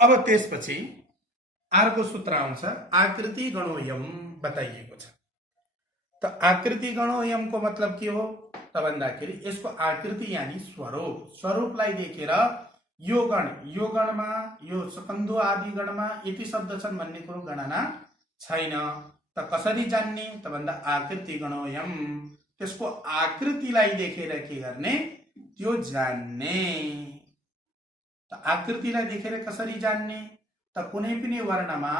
अब त्यसपछि अर्को सूत्र आउँछ आकृति गणोयम बताइएको छ। त आकृति गणोयमको मतलब के हो त भन्दाखेरि यसको आकृति यानी स्वरूपलाई देखेर यो गणमा यो सकन्धु आदि गणमा यति शब्द छन् भन्ने कुरो गणना छैन। त कसरी जान्ने त भन्दा आकृति गणोयम, त्यसको आकृतिलाई देखेर के गर्ने त्यो जान्ने। त आकृतिलाई देखेर कसरी जान्ने त कुनै पनि वर्णमा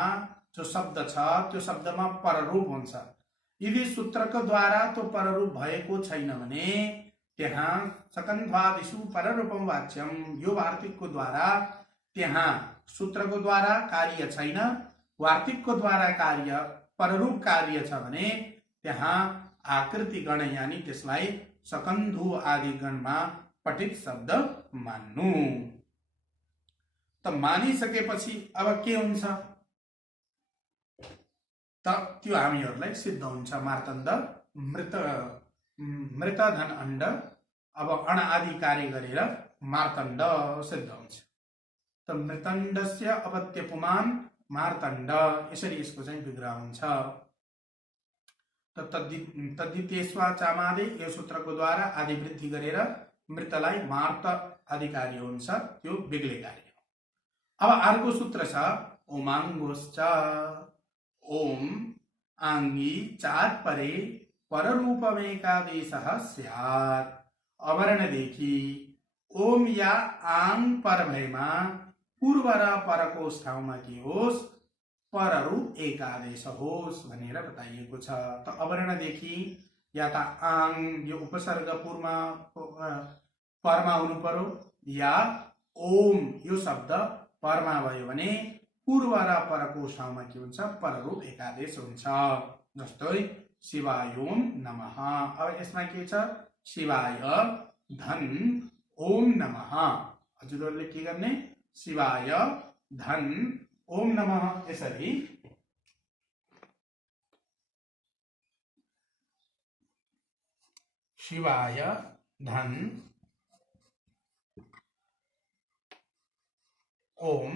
जो शब्द छ त्यो शब्दमा पररूप हुन्छ। यदि सूत्रको द्वारा त्यो पररूप भएको छैन भने त्यहाँ सकन्ध्वादिषु पररूपम वाच्यम, यो वार्तिकको द्वारा त्यहाँ सूत्रको द्वारा कार्य छैन, वार्तिकको द्वारा कार्य पररूप कार्य छ भने त्यहाँ आकृति गण यानी त्यसलाई सकन्धु आदि गणमा पठित शब्द मान्नु। त मानिसकेपछि अब के हुन्छ त त्यो हामीहरूलाई सिद्ध हुन्छ। मार्तण्ड मृत धन अण्ड, अब अण आदि कार्य गरेर मार्तण्ड सिद्ध हुन्छ। त मृतण्डस्य अपत्य पुमान मार्तण्ड, यसरी यसको चाहिँ विग्रह हुन्छ। तद्दितेष्वा चामादे, यो सूत्रको द्वारा आदि वृद्धि गरेर मृतलाई मार्त आदि कार्य हुन्छ, त्यो बेग्लै कार्य। अब अर्को सूत्र छ ओमाङ्गोश्च, ओम आङ्गी चार परे पररूपमेकादेशः स्यात्। अवर्णदेखि ओम या आङ पर भएमा पूर्व र परको ठाउँमा के होस् पररूप एकादेश होस् भनेर बताइएको छ। त अवर्णदेखि या त आङ यो उपसर्ग परमा हुनु पर्यो, या ओम यो शब्द परमा भयो भने पूर्व र परको ठाउँमा के हुन्छ पररूप एकादेश हुन्छ। जस्तै शिवायोम नमः, अब यसमा के छ शिवाय धन ओम नमः। हजुरहरूले के गर्ने शिवाय धन ओम नमः, यसरी शिवाय धन ओम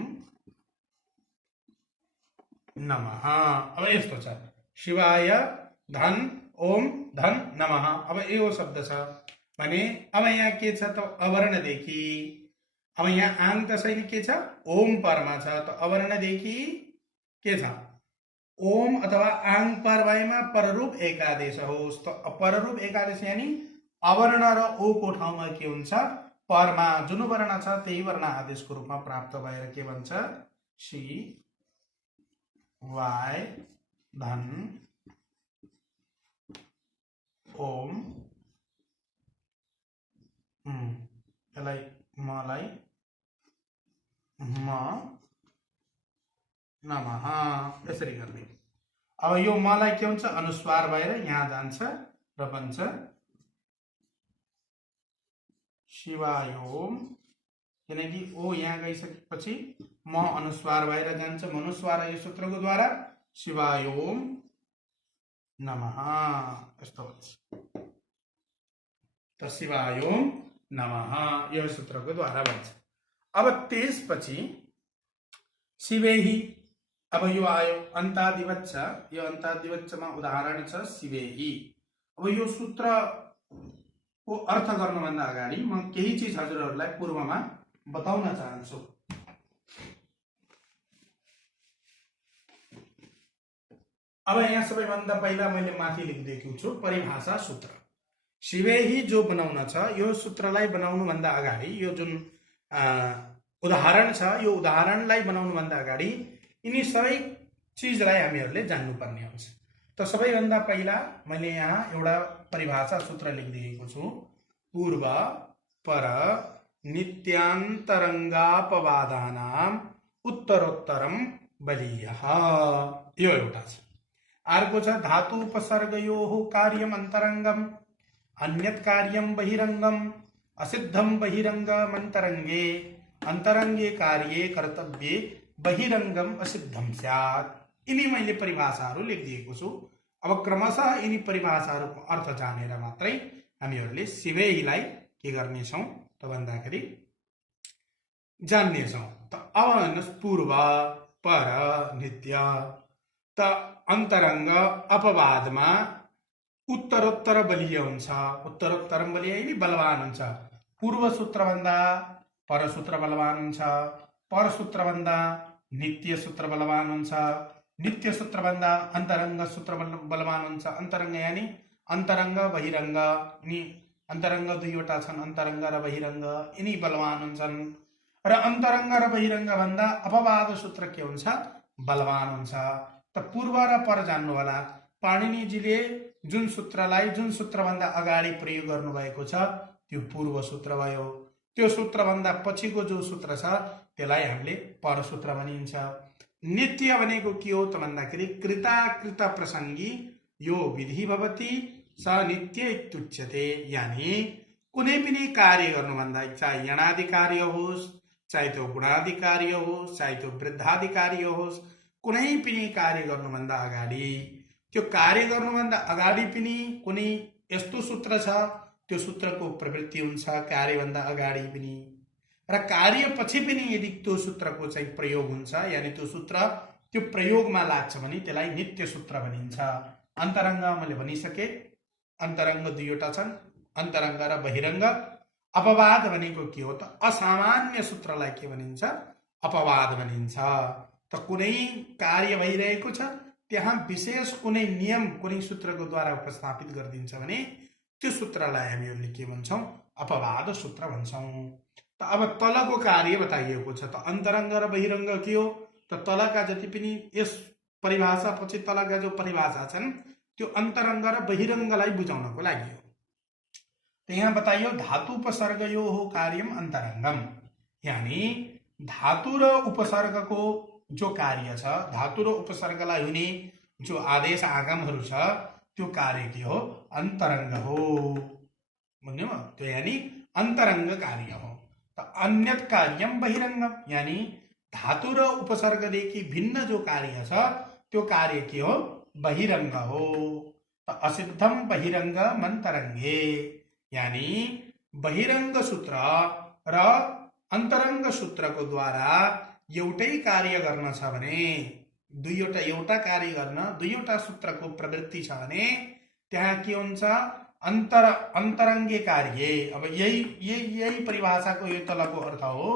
नमः। अब यस्तो छ शिवाय धन ओम धन नमः। अब यो शब्द छ भने अब यहाँ के छ त अवर्णदेखि, अब यहाँ आङ त छैन, के छ ओम परमा छ। त अवर्णदेखि के छ ओम अथवा आङ पर भएमा पररूप एकादेश होस्। त पररूप एकादेश यानी अवर्ण र ओ को ठाउँमा के हुन्छ परमा जुन वर्ण छ त्यही वर्ण आदेशको रूपमा प्राप्त भएर के भन्छ शी वाय धन ओम यसलाई मलाई म नमः, यसरी गर्ने। अब यो मलाई के हुन्छ अनुस्वार भएर यहाँ जान्छ र बन्छ शिवायोम, किनकि ओ यहाँ गइसकेपछि म अनुस्वार भएर जान्छ, मनुस्वार यो सूत्रको द्वारा शिवायोम नमः यस्तो हुन्छ। त शिवायोम नमः यो सूत्रको द्वारा भन्छ। अब त्यसपछि शिवेहि, अब यो आयो अन्तादिवच्च, यो अन्तादिवच्चमा उदाहरण छ शिवेहि। अब यो सूत्र को अर्थ गर्नुभन्दा अगाडि म केही चीज हजुरहरूलाई पूर्वमा बताउन चाहन्छु। अब यहाँ सबैभन्दा पहिला मैले माथि लेखिदिएको छु परिभाषा सूत्र। शिवेहि जो बनाउन छ, यो सूत्रलाई बनाउनु भन्दा अगाडि यो जुन उदाहरण छ, यो उदाहरणलाई बनाउनु भन्दा अगाडि यिनी सबै चीजलाई हामीहरूले जान्नुपर्ने हुन्छ। त सबैभन्दा पहिला मैले यहाँ एउटा परिभाषा सूत्र लेखिदिएको छु, पूर्व पर नित्यान्तरङ्गापवादानां उत्तरोत्तरम बलीयः, यो एउटा छ। अर्को छ धातु उपसर्गयोः कार्यम अन्तरङ्गम अन्यत् कार्यम बहिरङ्गम असिद्धम बहिरङ्गम अन्तरङ्गे अन्तरङ्गे कार्ये कर्तव्ये बहिरङ्गम असिद्धम स्यात्। यिनी मैले परिभाषाहरू लेखिदिएको छु। अब क्रमशः यिनी परिभाषाहरूको अर्थ जानेर मात्रै हामीहरूले शिवेहिलाई के गर्नेछौँ त भन्दाखेरि जान्नेछौँ। त त अब पूर्व पर नित्य त अन्तरङ्ग अपवादमा उत्तरोत्तर बलियो हुन्छ, उत्तरोत्तर बलियो नि बलवान हुन्छ। पूर्व सूत्रभन्दा पर सूत्र बलवान हुन्छ, पर सूत्रभन्दा नित्य सूत्र बलवान हुन्छ, नित्य सूत्रभन्दा अन्तरङ्ग सूत्र बलवान हुन्छ। अन्तरङ्ग यानी अन्तरङ्ग बहिरङ्ग, यिनी अन्तरङ्ग दुईवटा छन्, अन्तरङ्ग र बहिरङ्ग, यिनी बलवान हुन्छन्। र अन्तरङ्ग र बहिरङ्ग भन्दा अपवाद सूत्र के हुन्छ? बलवान हुन्छ। त पूर्व र पर जान्नु होला। पाणिनिजीले जुन सूत्रलाई जुन सूत्रभन्दा अगाडि प्रयोग गर्नुभएको छ त्यो पूर्व सूत्र भयो। त्यो सूत्रभन्दा पछिको जो सूत्र छ त्यसलाई हामीले पर सूत्र भनिन्छ। नित्य भनेको के हो त भन्दाखेरि कृताकृत प्रसङ्गी यो विधि भवति स नित्य इत्युच्यते। यानी कुनै पनि कार्य गर्नुभन्दा, चाहे यणादि कार्य होस्, चाहे त्यो गुणादि कार्य होस्, चाहे त्यो वृद्धादि कार्य होस्, कुनै पनि कार्य गर्नुभन्दा अगाडि, त्यो कार्य गर्नुभन्दा अगाडि पनि कुनै यस्तो सूत्र छ त्यो सूत्रको प्रवृत्ति हुन्छ कार्यभन्दा अगाडि पनि, र कार्यपछि पनि यदि त्यो सूत्रको चाहिँ प्रयोग हुन्छ, यानी त्यो सूत्र त्यो प्रयोगमा लाग्छ भने त्यसलाई नित्य सूत्र भनिन्छ। अन्तरङ्ग मैले भनिसके, अन्तरङ्ग दुईवटा छन्, अन्तरङ्ग र बहिरङ्ग। अपवाद भनेको के हो त? असामान्य सूत्रलाई के भनिन्छ? अपवाद भनिन्छ। त कुनै कार्य भइरहेको छ त्यहाँ विशेष कुनै नियम कुनै सूत्रको द्वारा उपस्थापित गरिदिन्छ भने त्यो सूत्रलाई हामीहरूले के भन्छौँ? अपवाद सूत्र भन्छौँ। त अब तलको कार्य बताइएको छ। त अन्तरङ्ग र बहिरङ्ग के हो त? तलका जति पनि यस परिभाषा पछि तलका जो परिभाषा छन् त्यो अन्तरङ्ग र बहिरङ्गलाई बुझाउनको लागि हो। त यहाँ बताइयो धातु उपसर्गयो हो कार्यम अन्तरङ्गम, यानी धातु र उपसर्गको जो कार्य छ, धातु र उपसर्गलाई हुने जो आदेश आगमहरू छ त्यो कार्य के हो? अन्तरङ्ग हो। बुझ्नुभयो? त्यो यानी अन्तरङ्ग कार्य हो। त अन्यत कार्यम बहिरङ्गम, यानी धातु र उपसर्गदेखि भिन्न जो कार्य छ त्यो कार्य के हो? बहिरङ्ग हो। त असिद्धम बहिरङ्ग मन्तरङ्गे, यानी बहिरङ्ग सूत्र र अन्तरङ्ग सूत्रको द्वारा एउटै कार्य गर्न छ भने, एउटा कार्य गर्न दुईवटा सूत्रको प्रवृत्ति छ भने त्यहाँ के हुन्छ? अन्तरङ्गे कार्य। अब यही परिभाषाको यो तलको अर्थ हो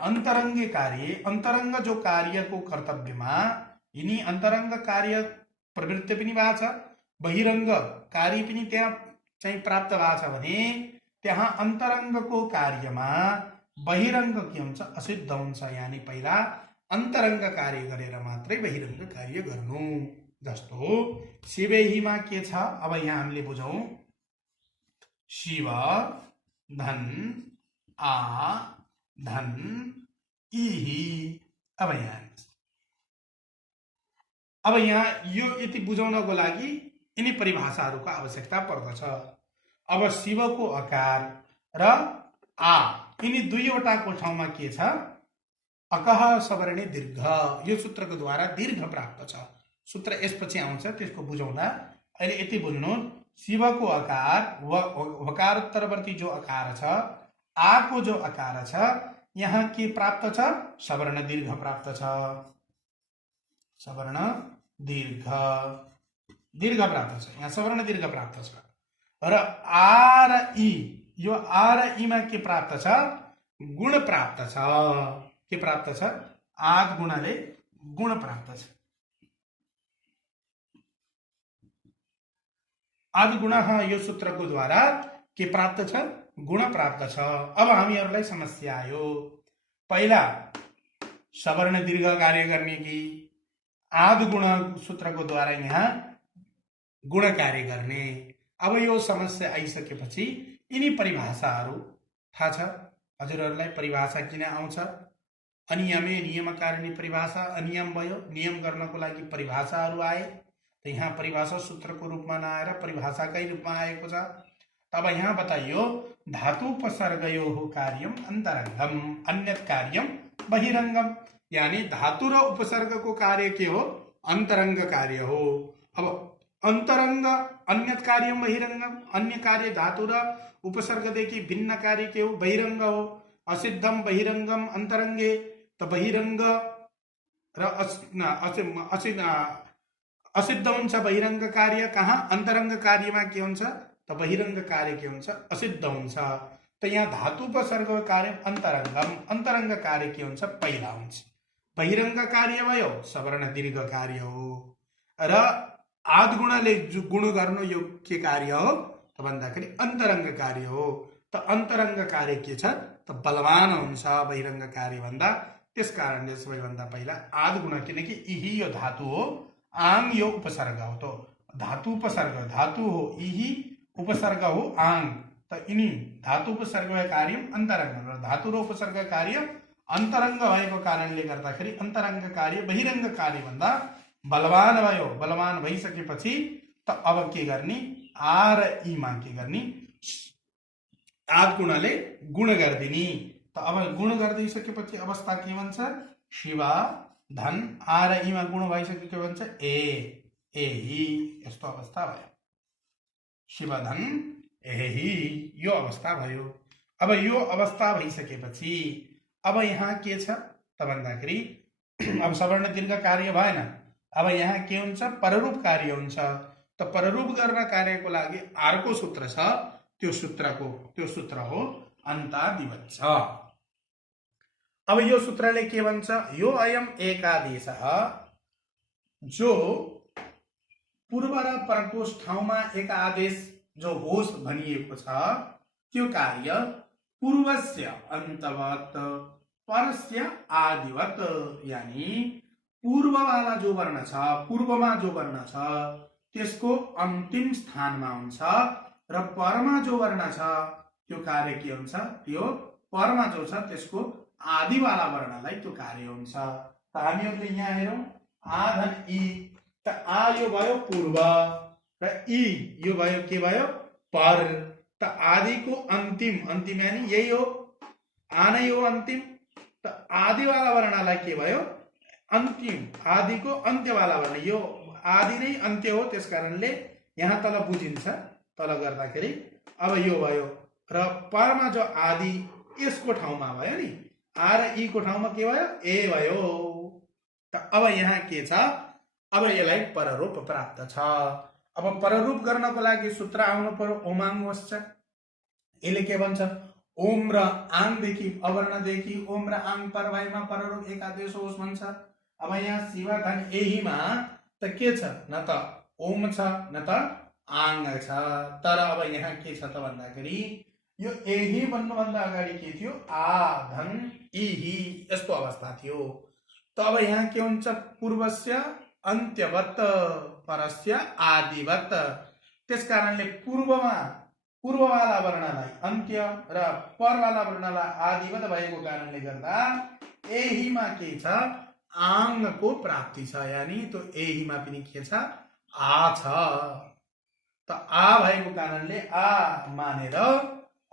अन्तरङ्गे कार्य। अन्तरङ्ग जो कार्यको कर्तव्यमा यिनी अन्तरङ्ग कार्य प्रवृत्ति पनि भएको छ, बहिरङ्ग कार्य पनि त्यहाँ चाहिँ प्राप्त भएको छ भने त्यहाँ अन्तरङ्गको कार्यमा बहिरङ्ग के हुन्छ? असिद्ध हुन्छ। यानी पहिला अन्तरङ्ग कार्य गरेर मात्रै बहिरङ्ग कार्य गर्नु। जस्तो शिवैहिमा के छ? अब यहाँ हामीले बुझौँ। शिव धन आ धन इहि। अब यहाँ यो यति बुझाउनको लागि यिनी परिभाषाहरूको आवश्यकता पर्दछ। अब शिवको अकार र आ यिनी दुईवटाको ठाउँमा के छ? अकह सवर्णे दीर्घ। यो सूत्रको द्वारा दीर्घ प्राप्त छ। सूत्र यसपछि आउँछ, त्यसको बुझौँला। अहिले यति बुझ्नु, शिवको अकार वकारोत्तरवर्ती जो अकार छ, आको जो अकार छ, यहाँ के प्राप्त छ? सवर्ण दीर्घ प्राप्त छ। सवर्ण दीर्घ प्राप्त छ। यहाँ सवर्ण दीर्घ प्राप्त छ। र आ र ई, यो आ र ईमा के प्राप्त छ? गुण प्राप्त छ। के प्राप्त छ? आद गुणले गुण प्राप्त छ। आदि गुण यो सूत्रको द्वारा के प्राप्त छ? गुण प्राप्त छ। अब हामीहरूलाई समस्या आयो, पहिला सवर्ण दीर्घ कार्य गर्ने कि आदि गुण सूत्रको द्वारा यहाँ गुण कार्य गर्ने। अब यो समस्या आइसकेपछि यिनी परिभाषाहरू थाहा छ हजुरहरूलाई? परिभाषा किन आउँछ? अनियमे नियमकारिणी परिभाषा अनियम भयो, नियम गर्नको लागि परिभाषाहरू आए। त यहाँ परिभाषा सूत्रको रूपमा नआएर परिभाषाकै रूपमा आएको छ। तब यहाँ बताइयो धातु उपसर्गयो हो कार्यम अन्तरङ्गम अन्यत कार्यम बहिरङ्गम, यानी धातु र उपसर्गको कार्य के हो? अन्तरङ्ग कार्य हो। अब अन्तरङ्ग अन्यत कार्यम बहिरङ्गम, अन्य कार्य धातु र उपसर्गदेखि भिन्न कार्य के हो? बहिरङ्ग हो। असिद्धम बहिरङ्गम अन्तरङ्गे, त बहिरङ्ग र असिद्ध हुन्छ बहिरङ्ग कार्य। कहाँ? अन्तरङ्ग कार्यमा के हुन्छ त बहिरङ्ग कार्य के हुन्छ? असिद्ध हुन्छ। त यहाँ धातुपसर्ग कार्य अन्तरङ्गम, अन्तरङ्ग कार्य के हुन्छ? पहिला हुन्छ। बहिरङ्ग कार्य भयो सवर्ण दीर्घ कार्य हो र आद गुणले गुण गर्नु यो के कार्य हो त भन्दाखेरि अन्तरङ्ग कार्य हो। त अन्तरङ्ग कार्य के छ त बलवान हुन्छ बहिरङ्ग कार्य भन्दा। त्यस कारणले सबैभन्दा पहिला आद गुण, किनकि इही यो धातु हो, आङ यो उपसर्ग हो। तो धातु उपसर्ग धातु हो, इही उपसर्ग हो आङ। त यिनी धातु उपसर्ग कार्य अन्तरङ्ग र धातु र उपसर्ग कार्य अन्तरङ्ग भएको कारणले गर्दाखेरि अन्तरङ्ग कार्य बहिरङ्ग कार्य भन्दा बलवान भयो। बलवान भइसकेपछि त अब के गर्ने? आ र ईमा के गर्ने? आद गुणले गुण गरिदिने। त अब गुण गरिदिसकेपछि अवस्था के भन्छ? शिव धन, आ र ईमा गुण भइसक्यो के भन्छ? एही। यस्तो अवस्था भयो। शिव धन एही, यो अवस्था भयो। अब यो अवस्था भइसकेपछि अब यहाँ के छ त भन्दाखेरि अब सवर्ण दीर्घ कार्य भएन। अब यहाँ के हुन्छ? पररूप कार्य हुन्छ। त पररूप गर्न कार्यको लागि अर्को सूत्र छ, त्यो सूत्र हो अन्तादिवत् छ। अब यो सूत्रले के भन्छ? यो अयम एकादेशः, जो पूर्व र परको ठाउँमा एक आदेश जो होस् भनिएको छ, त्यो कार्य पूर्वस्य अन्तवत् परस्य आदिवत्, यानी पूर्ववाला जो वर्ण छ, पूर्वमा जो वर्ण छ त्यसको अन्तिम स्थानमा हुन्छ र परमा जो वर्ण छ त्यो कार्य के हुन्छ? त्यो परमा जो छ त्यसको आदिवाला वर्णलाई त्यो कार्य हुन्छ। त हामीहरूले यहाँ हेरौँ आ धन ई, त आ यो भयो पूर्व र ई यो भयो के भयो? पर। त आदिको अन्तिम, अन्तिम यानी यही हो, आ नै हो अन्तिम। त आदिवाला वर्णलाई के भयो? अन्तिम। आदिको अन्त्यवाला वर्ण, यो आदि नै अन्त्य हो, त्यस कारणले यहाँ तल बुझिन्छ, तल गर्दाखेरि अब यो भयो र परमा जो आदि यसको ठाउँमा भयो नि, आ र ई को ठाउँमा के भयो? ए भयो। त अब यहाँ के छ? अब यसलाई पररूप प्राप्त छ। अब पररूप गर्नको लागि सूत्र आउनु पर्यो ओमाङ्गवश्च। यसले के भन्छ? ओम र आङदेखि, अवर्णदेखि ओम र आङ पर भएमा पररूप एकादेश होस् भन्छ। अब यहाँ शिव धन एहीमा त के छ? न त ओम छ न त आङ छ। तर अब यहाँ के छ त भन्दाखेरि यो एही भन्नुभन्दा अगाडि के थियो? आ धन इही, यस्तो अवस्था थियो। त अब यहाँ के हुन्छ? पूर्वस्य अन्त्यवत् परस्य आदिवत्। त्यस कारणले पूर्ववाला वर्णलाई अन्त्य र परवाला वर्णलाई आदिवत् भएको कारणले गर्दा एहीमा के छ? आङको प्राप्ति छ, यानी त्यो एहीमा पनि के छ? आ छ। त आ भएको कारणले आ मानेर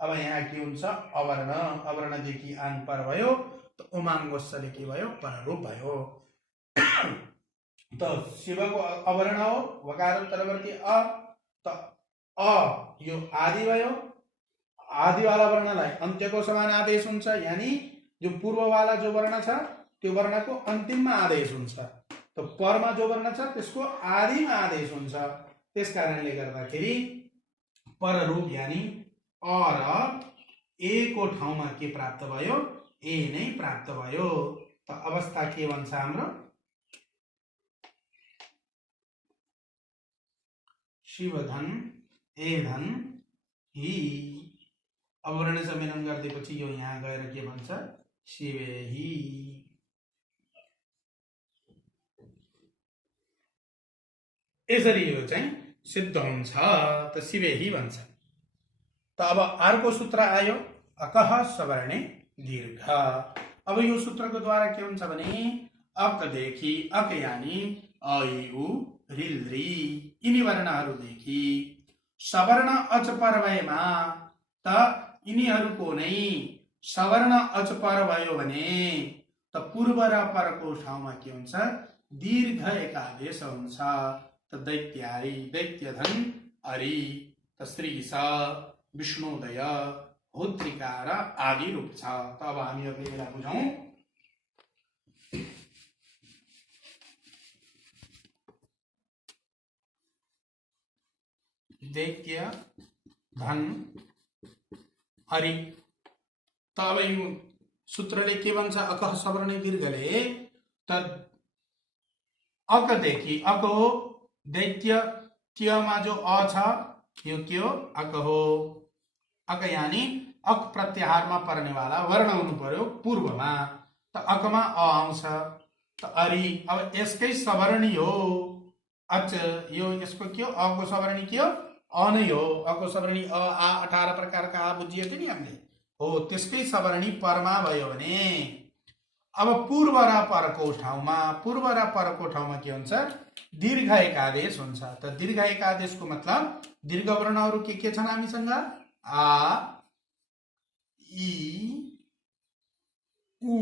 अब यहाँ के हुन्छ? अवर्ण, अवर्णदेखि आङ पर भयो। त उमाङ्गवश्चले के भयो? पररूप भयो। त शिवको अवर्ण हो वकारोत्तरवर्ती अ। त अ यो आदि भयो, आदिवाला वर्णलाई अन्त्यको समान आदेश हुन्छ, यानी जो पूर्ववाला जो वर्ण छ त्यो वर्णको अन्तिममा आदेश हुन्छ। त परमा जो वर्ण छ त्यसको आदिमा आदेश हुन्छ। त्यस कारणले गर्दाखेरि पररूप यानी अ र ए को ठाउँमा के प्राप्त भयो? ए नै प्राप्त भयो। त अवस्था के भन्छ हाम्रो? शिव धन ए धन हि। अवर्ण सम्मेलन गरिदिएपछि यो यहाँ गएर के भन्छ? शिवेहि। यसरी यो चाहिँ सिद्ध हुन्छ, त शिवेहि भन्छ। त अब अर्को सूत्र आयो अकः सवर्णे दीर्घ। अब यो सूत्रको द्वारा के हुन्छ भने अकदेखि, अक यानी अ इ उ ऋ ऋ यिनी वर्णहरूदेखि सवर्ण अचपर भएमा त यिनीहरूको नै सवर्ण अचपर भयो भने त पूर्व र परको ठाउँमा के हुन्छ? दीर्घ एकादेश हुन्छ। त दैत्यारी, दैत्यधन अरि, त श्रीस, विष्णुदय, होत्रिका र आदि रूप छ। त अब हामीहरूले यसलाई बुझौँ। दैत्य धन अरि। त अब यो सूत्रले के भन्छ, अकह सवर्णे दीर्घले त अकदेखि अक हो, दैत्य त्यमा जो अ छ यो के हो, अक हो। अक यानी अक प्रत्याहारमा पर्ने वाला वर्ण हुनु पर्यो पूर्वमा, त अकमा अ आउँछ। त अरि अब यसकै सवर्णी हो अच, यो यसको के हो, अको सवर्णी के हो, अ नै हो। अको सवर्णी अ आ 18 प्रकारका आ बुझियो नि हामीले, हो त्यसकै सवर्णी परमा भयो भने अब पूर्व र परको ठाउँमा के हुन्छ, दीर्घ एकादेश हुन्छ। त दीर्घ एकादेशको मतलब दीर्घ वर्णहरू के छन् हामीसँग, आ इ उ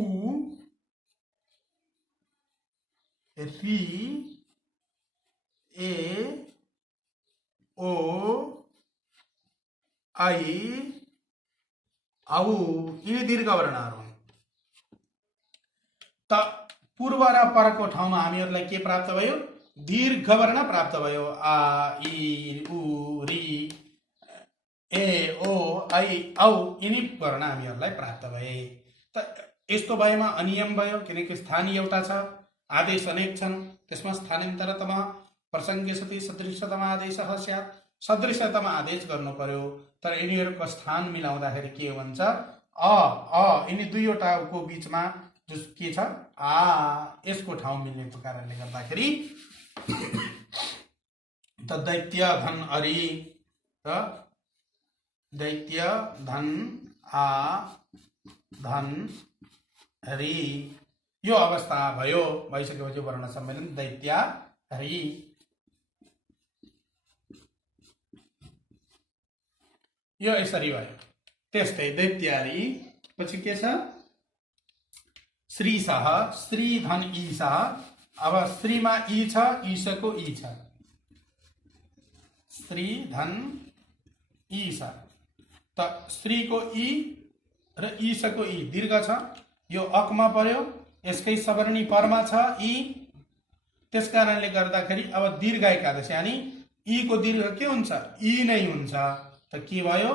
रि ए ओ ऐ औ, यिनी दीर्घ वर्णहरू हुन्। त पूर्व र परको ठाउँमा हामीहरूलाई के प्राप्त भयो, दीर्घ वर्ण प्राप्त भयो। आ इ उ रि ए ओ ऐ औ, यिनी वर्ण हामीहरूलाई प्राप्त भए। त यस्तो भएमा अनियम भयो, किनकि स्थान एउटा छ, आदेश अनेक छन्, त्यसमा स्थानान्तरतम प्रसङ्गे सति सदृशतम आदेश स्यात्, सदृशतम आदेश गर्नु पर्यो। तर यिनीहरूको स्थान मिलाउँदाखेरि के हुन्छ, यिनी दुईवटाको बीचमा जो के छ, आ, यसको ठाउँ मिल्नेको कारणले गर्दाखेरि त दैत्य धन अरि, त दैत्य धन आ धन रि, यो अवस्था भयो। भइसकेपछि वर्ण सम्मेलन दैत्य रि। यो यसरी भयो। त्यस्तै दैत्य रि पछि के छ, श्री सह, श्री धन ई सह। अब श्रीमा ई छ, ईशको ई छ, श्री धन ई छ। त श्रीको ई र ईशको ई दीर्घ छ, यो अकमा पर्यो, यसकै सवर्णी परमा छ ई, त्यस कारणले गर्दाखेरि अब दीर्घ एकादश यानी ई को दीर्घ के हुन्छ, ई नै हुन्छ। त के भयो,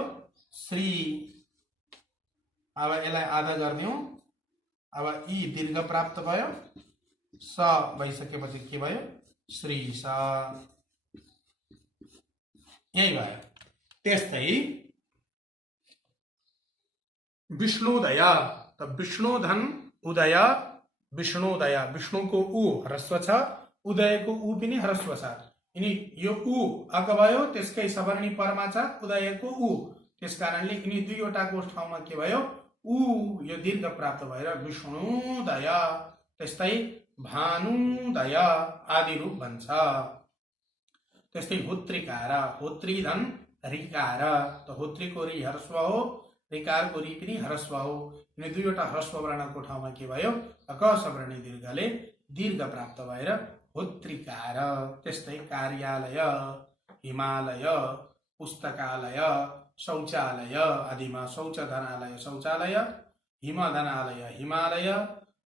श्री। अब यसलाई आधा गरिदिउँ, अब ई दीर्घ प्राप्त भयो, स भइसकेपछि के भयो, श्री स, यही भयो। त्यस्तै विष्णुदय, त विष्णुधन उदय, विष्णुदय, विष्णुको उ ह्रस्व छ, उदयको उ पनि ह्रस्व छ। यिनी यो उ अक भयो, त्यसकै सवर्णी परमा छ, उदयको उ, त्यस कारणले यिनी दुईवटाको ठाउँमा के भयो, उ, यो दीर्घ प्राप्त भएर विष्णुदय। त्यस्तै भानुदय आदि रूप बन्छ। त्यस्तै होत्रिकार, होत्रीधन ऋकार, त होत्रीको रि ह्रस्व हो, ऋकारको रि पनि ह्रस्व हो। यिनी दुईवटा ह्रस्व वर्णको ठाउँमा के भयो, अक सवर्णी दीर्घले दीर्घ प्राप्त भएर होत्रिकार। त्यस्तै कार्यालय, हिमालय, पुस्तकालय, शौचालय आदिमा शौच धनालय शौचालय, हिम धनालय हिमालय,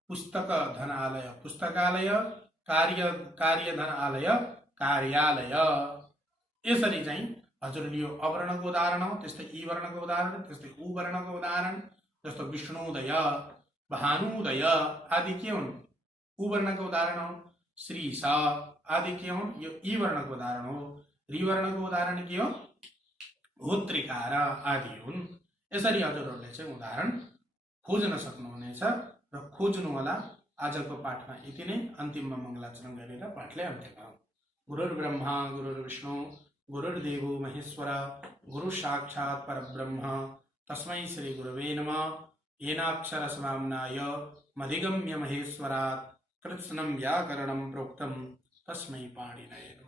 पुस्तक धनालय पुस्तकालय, कार्य धनालय कार्यालय। यसरी चाहिँ हजुरले यो अवर्णको उदाहरण हो, त्यस्तै ई वर्णको उदाहरण, त्यस्तै उ वर्णको उदाहरण, जस्तो विष्णुदय, भानुदय आदि के हुन्, उ वर्णको उदाहरण हो। श्री स आदि के हुन्, यो ई वर्णको उदाहरण हो। रि वर्णको उदाहरण के हो, होत्रिकार आदि हुन्। यसरी हजुरहरूले चाहिँ उदाहरण खोज्न सक्नुहुनेछ र खोज्नु होला। आजको पाठमा यति नै। अन्तिममा मङ्गलाचरण गरेर पाठलाई अन्त्य गरौँ। गुरुर्ब्रह्मा गुरुर्विष्णु गुरुर्देवो महेश्वर, गुरु साक्षात् परब्रह्म, तस्मै श्री गुरवे नमः। येनाक्षर समाम्नाय मधिगम्य महेश्वरात् कृत्स्नं व्याकरणं प्रोक्तं, तस्मै पाणिनये नमः।